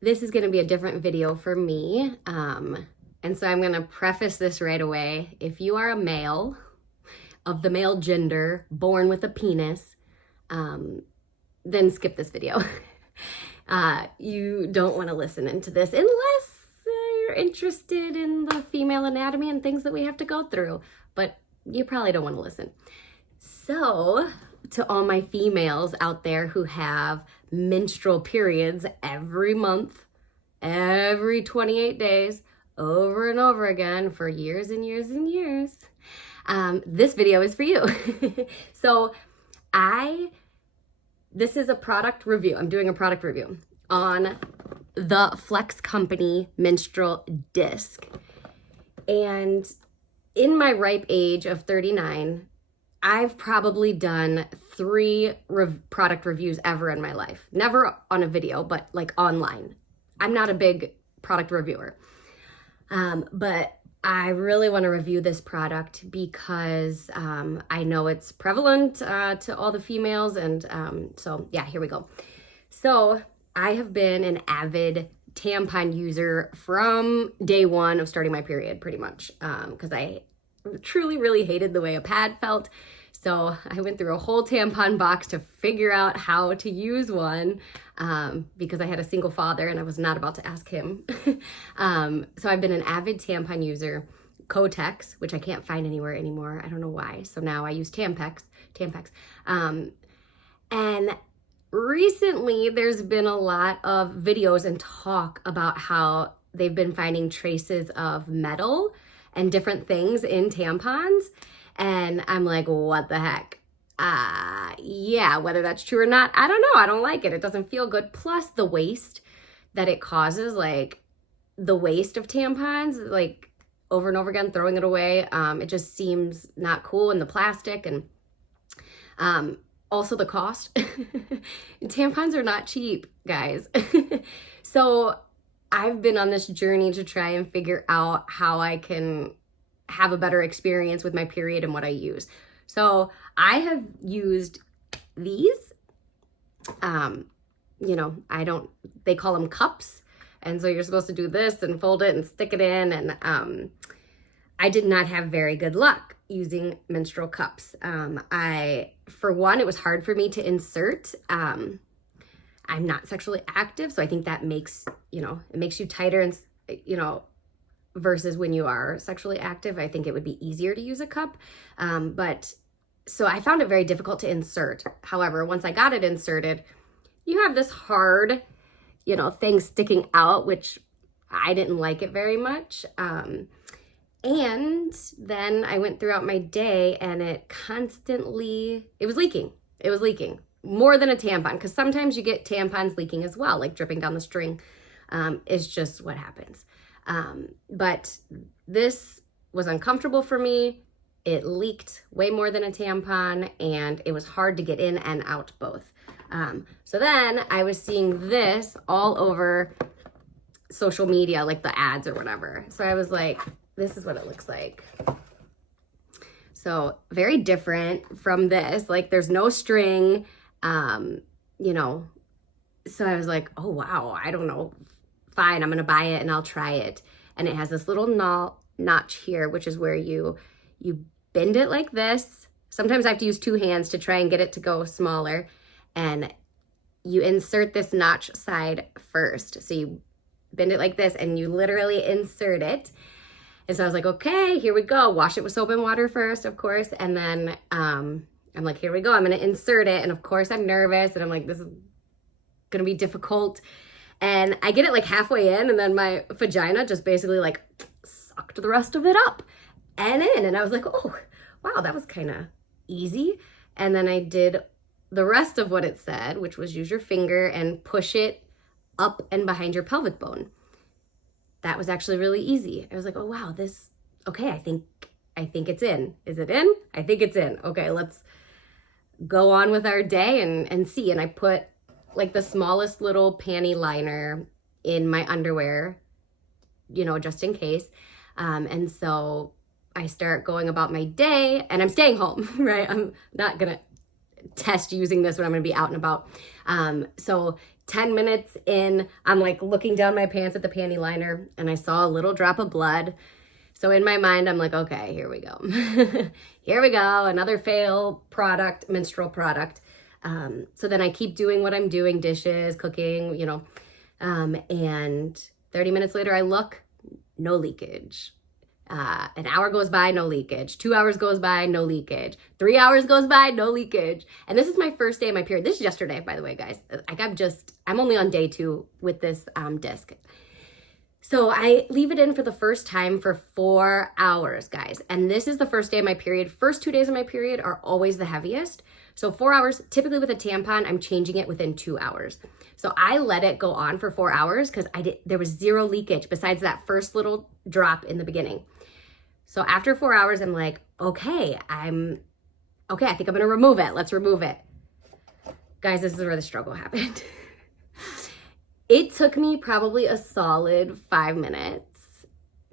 this is going to be a different video for me. And so I'm going to preface this right away. If you are a male of the male gender, born with a penis, then skip this video. You don't want to listen into this unless you're interested in the female anatomy and things that we have to go through, but you probably don't want to listen. So, to all my females out there who have menstrual periods every month, every 28 days, over and over again for years and years and years, this video is for you. So, this is a product review. I'm doing a product review on the Flex Company Menstrual Disc. And in my ripe age of 39, I've probably done 3 product reviews ever in my life. Never on a video, but like online. I'm not a big product reviewer. But I really want to review this product because I know it's prevalent to all the females. And so yeah, here we go. So I have been an avid tampon user from day one of starting my period, pretty much, because I truly really hated the way a pad felt. So I went through a whole tampon box to figure out how to use one, because I had a single father and I was not about to ask him. So I've been an avid tampon user, Kotex, which I can't find anywhere anymore. I don't know why. So now I use Tampax. And recently there's been a lot of videos and talk about how they've been finding traces of metal and different things in tampons. And I'm like, what the heck? Yeah, whether that's true or not, I don't know. I don't like it. It doesn't feel good. Plus the waste that it causes, like the waste of tampons, like over and over again, throwing it away. It just seems not cool, and the plastic, and also the cost. Tampons are not cheap, guys. So I've been on this journey to try and figure out how I can have a better experience with my period and what I use. So I have used these, they call them cups. And so you're supposed to do this and fold it and stick it in. And I did not have very good luck using menstrual cups. For one, it was hard for me to insert. I'm not sexually active, so I think that makes, it makes you tighter and, versus when you are sexually active. I think it would be easier to use a cup. But so I found it very difficult to insert. However, once I got it inserted, you have this hard, thing sticking out, which I didn't like it very much. And then I went throughout my day and it was leaking. It was leaking more than a tampon, because sometimes you get tampons leaking as well, like dripping down the string, is just what happens. But this was uncomfortable for me. It leaked way more than a tampon, and it was hard to get in and out both. So then I was seeing this all over social media, like the ads or whatever. So I was like, this is what it looks like. So very different from this. Like there's no string, So I was like, oh wow, I don't know. Fine, I'm gonna buy it and I'll try it. And it has this little notch here, which is where you bend it like this. Sometimes I have to use 2 hands to try and get it to go smaller. And you insert this notch side first. So you bend it like this and you literally insert it. And so I was like, okay, here we go. Wash it with soap and water first, of course. And then I'm like, here we go. I'm gonna insert it. And of course I'm nervous and I'm like, this is gonna be difficult. And I get it like halfway in, and then my vagina just basically like sucked the rest of it up and in. And I was like, oh, wow, that was kind of easy. And then I did the rest of what it said, which was use your finger and push it up and behind your pelvic bone. That was actually really easy. I was like, oh, wow, okay, I think it's in. Is it in? I think it's in. Okay, let's go on with our day and see. And I put like the smallest little panty liner in my underwear, just in case. And so I start going about my day, and I'm staying home, right? I'm not gonna test using this when I'm going to be out and about. So 10 minutes in, I'm like looking down my pants at the panty liner and I saw a little drop of blood. So in my mind, I'm like, okay, here we go. Here we go. Another fail product, menstrual product. So then I keep doing what I'm doing, dishes, cooking, and 30 minutes later I look, no leakage. An hour goes by, no leakage. 2 hours goes by, no leakage. 3 hours goes by, no leakage. And this is my first day of my period. This is yesterday, by the way, guys. I'm only on day 2 with this disc. So I leave it in for the first time for 4 hours, guys. And this is the first day of my period. First 2 days of my period are always the heaviest. So 4 hours, typically with a tampon, I'm changing it within 2 hours. So I let it go on for 4 hours because there was zero leakage besides that first little drop in the beginning. So after 4 hours, I'm like, okay, I think I'm gonna remove it. Let's remove it. Guys, this is where the struggle happened. It took me probably a solid 5 minutes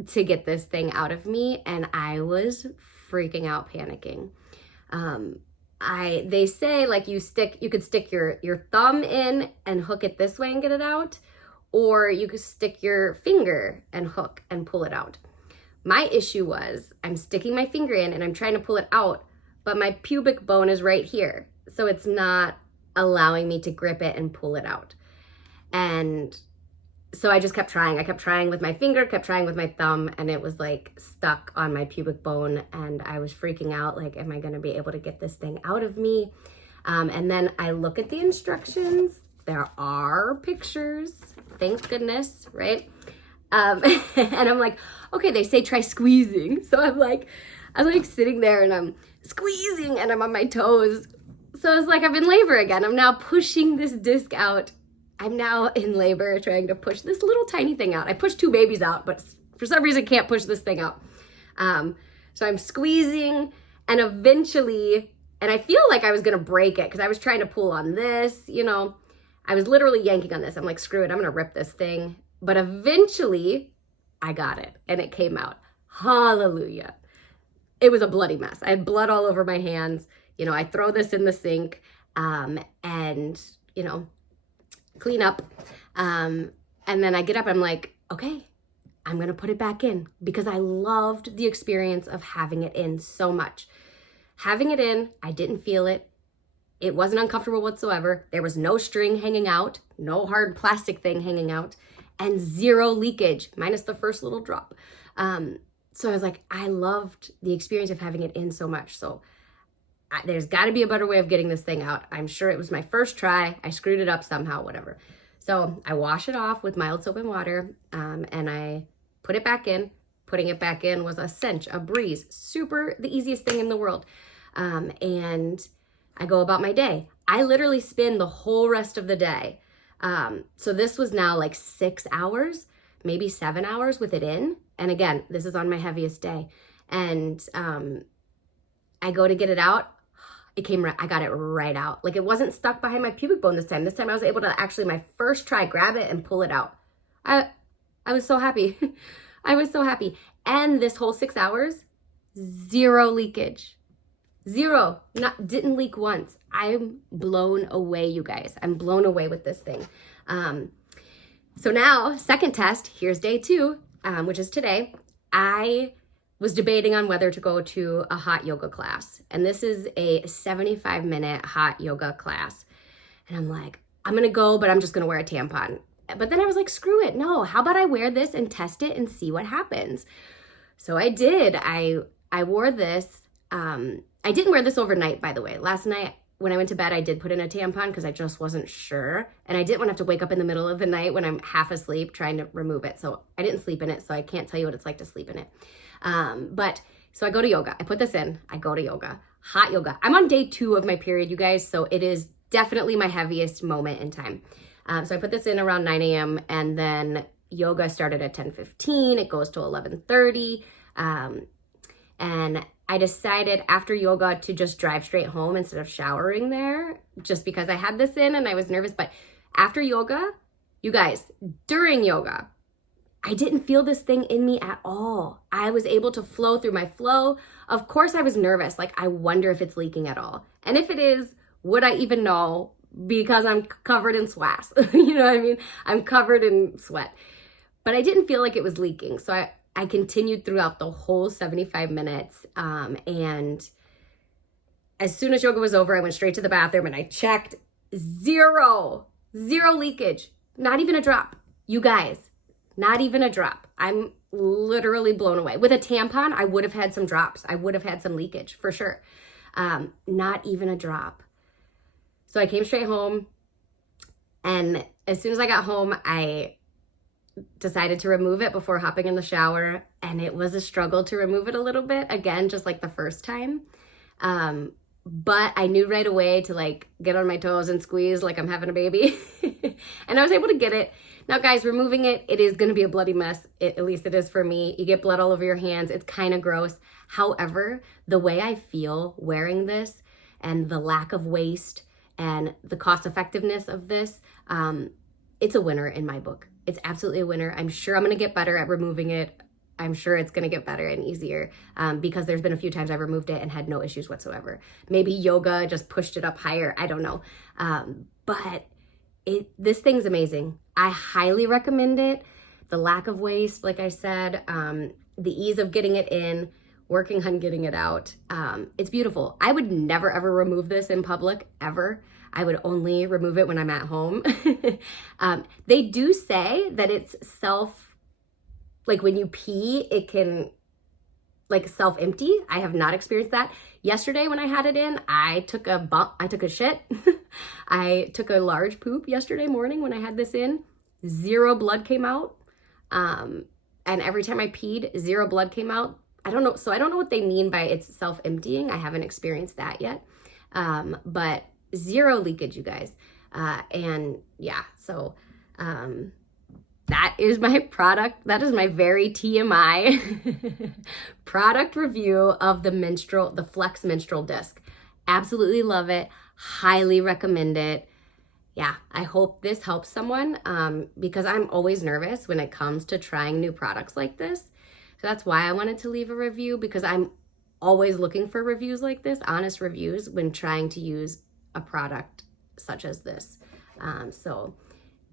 to get this thing out of me, and I was freaking out, panicking. They say like you could stick your thumb in and hook it this way and get it out, or you could stick your finger and hook and pull it out. My issue was I'm sticking my finger in and I'm trying to pull it out, but my pubic bone is right here. So it's not allowing me to grip it and pull it out. And so I just kept trying. I kept trying with my finger, kept trying with my thumb, and it was like stuck on my pubic bone. And I was freaking out, like, am I gonna be able to get this thing out of me? And then I look at the instructions. There are pictures, thank goodness, right? And I'm like, okay, they say try squeezing. So I'm like sitting there and I'm squeezing and I'm on my toes. So it's like I'm in labor again. I'm now pushing this disc out. I'm now in labor trying to push this little tiny thing out. I pushed 2 babies out, but for some reason can't push this thing out. So I'm squeezing and eventually, and I feel like I was gonna break it because I was trying to pull on this, I was literally yanking on this. I'm like, screw it, I'm gonna rip this thing. But eventually I got it and it came out. Hallelujah. It was a bloody mess. I had blood all over my hands. I throw this in the sink and, clean up. And then I get up, I'm like, okay, I'm going to put it back in because I loved the experience of having it in so much. Having it in, I didn't feel it. It wasn't uncomfortable whatsoever. There was no string hanging out, no hard plastic thing hanging out, and zero leakage, minus the first little drop. So I was like, I loved the experience of having it in so much. So there's got to be a better way of getting this thing out. I'm sure it was my first try. I screwed it up somehow, whatever. So I wash it off with mild soap and water, and I put it back in. Putting it back in was a cinch, a breeze, the easiest thing in the world. And I go about my day. I literally spend the whole rest of the day. So this was now like 6 hours, maybe 7 hours with it in. And again, this is on my heaviest day. And I go to get it out. I got it right out. Like it wasn't stuck behind my pubic bone this time. This time I was able to actually, my first try, grab it and pull it out. I was so happy. I was so happy. And this whole 6 hours, zero leakage. Zero. Didn't leak once. I'm blown away, you guys. I'm blown away with this thing. So now, second test, here's day 2, which is today. I was debating on whether to go to a hot yoga class. And this is a 75-minute hot yoga class. And I'm like, I'm going to go, but I'm just going to wear a tampon. But then I was like, screw it. No, how about I wear this and test it and see what happens? So I did. I wore this. I didn't wear this overnight, by the way. Last night when I went to bed, I did put in a tampon because I just wasn't sure. And I didn't want to have to wake up in the middle of the night when I'm half asleep trying to remove it. So I didn't sleep in it. So I can't tell you what it's like to sleep in it. So I go to yoga. I put this in. I go to yoga. Hot yoga. I'm on day 2 of my period, you guys. So it is definitely my heaviest moment in time. So I put this in around 9 a.m. and then yoga started at 10:15. It goes to 11:30. And I decided after yoga to just drive straight home instead of showering there, just because I had this in and I was nervous. But after yoga, you guys, during yoga, I didn't feel this thing in me at all. I was able to flow through my flow. Of course, I was nervous. Like, I wonder if it's leaking at all. And if it is, Would I even know? Because I'm covered in swass. You know what I mean? I'm covered in sweat. But I didn't feel like it was leaking. So I continued throughout the whole 75 minutes. And as soon as yoga was over, I went straight to the bathroom and I checked. Zero leakage. Not even a drop. You guys, not even a drop. I'm literally blown away. With a tampon, I would have had some drops. I would have had some leakage for sure. Not even a drop. So I came straight home, and as soon as I got home, I decided to remove it before hopping in the shower, and it was a struggle to remove it a little bit, again, just like the first time. But I knew right away to like get on my toes and squeeze like I'm having a baby. And I was able to get it. Now guys, removing it, it is gonna be a bloody mess. At least it is for me. You get blood all over your hands. It's kind of gross. However, the way I feel wearing this and the lack of waste and the cost effectiveness of this, it's a winner in my book. It's absolutely a winner. I'm sure I'm gonna get better at removing it. I'm sure it's gonna get better and easier because there's been a few times I've removed it and had no issues whatsoever. Maybe yoga just pushed it up higher, I don't know. But this thing's amazing. I highly recommend it. The lack of waste, like I said, the ease of getting it in, working on getting it out. It's beautiful. I would never ever remove this in public, ever. I would only remove it when I'm at home. They do say that it's like when you pee, it can like self-empty. I have not experienced that. Yesterday when I had it in, I took a shit. I took a large poop yesterday morning when I had this in. 0 blood came out. And every time I peed, 0 blood came out. I don't know. So I don't know what they mean by it's self-emptying. I haven't experienced that yet. But 0 leakage, you guys. And yeah, so that is my product. That is my very TMI product review of the Flex Menstrual Disc. Absolutely love it. Highly recommend it. Yeah, I hope this helps someone because I'm always nervous when it comes to trying new products like this. So that's why I wanted to leave a review, because I'm always looking for reviews like this, honest reviews, when trying to use a product such as this. So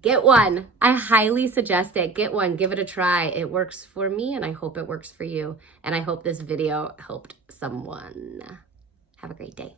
get one. I highly suggest it. Get one. Give it a try. It works for me, and I hope it works for you. And I hope this video helped someone. Have a great day.